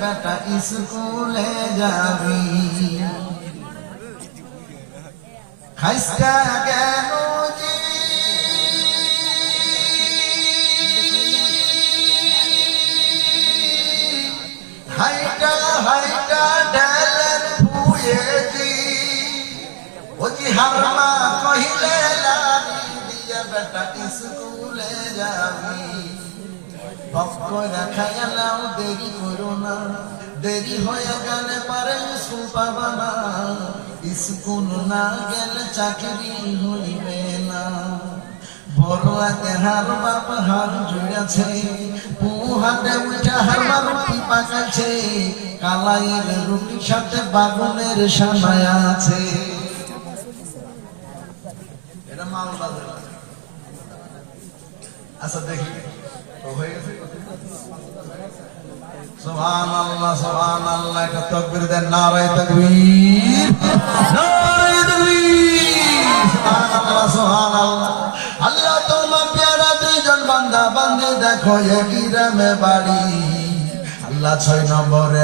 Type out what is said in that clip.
বেটা স্কুলে যাবি খাইস্তা কেন হাইটা হাইটা ডালের ফুয়ে দি ওজি হারমা কহিলে লানি দিয়া বেটা স্কুলে যাবি বক্করা খায়ালাও দেরি করো না দেরি হয়ে গেলে পারে স্কুল পাবা না স্কুল না গেলে চাকরি হইবে না বড় আগে হার বাপ হার জুড়েছে পুহাটে উঠে হারবার রুটি পাকাছে কালাইয়ের রুটির সাথে বাগুনের সানায় আছে এটা মাল বাজার আচ্ছা দেখি তো হয়ে গেছে সুবহানাল্লাহ সুবহানাল্লাহ একটা তাকবীর দেন নারায়ে তাকবীর নারায়ে তাকবীর সুবহানাল্লাহ সুবহানাল্লাহ আল্লাহ তোমার প্যারা দুইজন বান্দা বান্দে দেখো একই গ্রামে বাড়ি আল্লাহ 6 নম্বরে